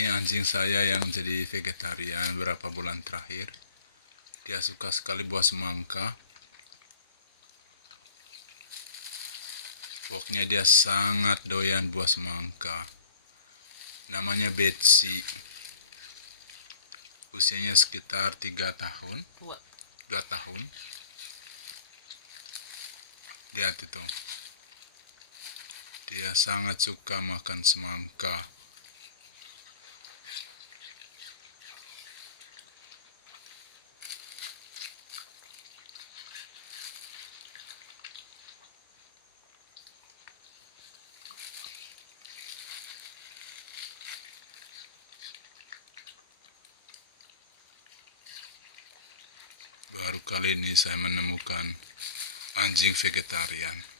Ini anjing saya yang jadi vegetarian beberapa bulan terakhir. Dia suka sekali buah semangka. Pokoknya dia sangat doyan buah semangka. Namanya Betsy. Usianya sekitar 3 tahun. 2 tahun. Lihat itu. Dia sangat suka makan semangka. Baru kali ini saya menemukan anjing vegetarian.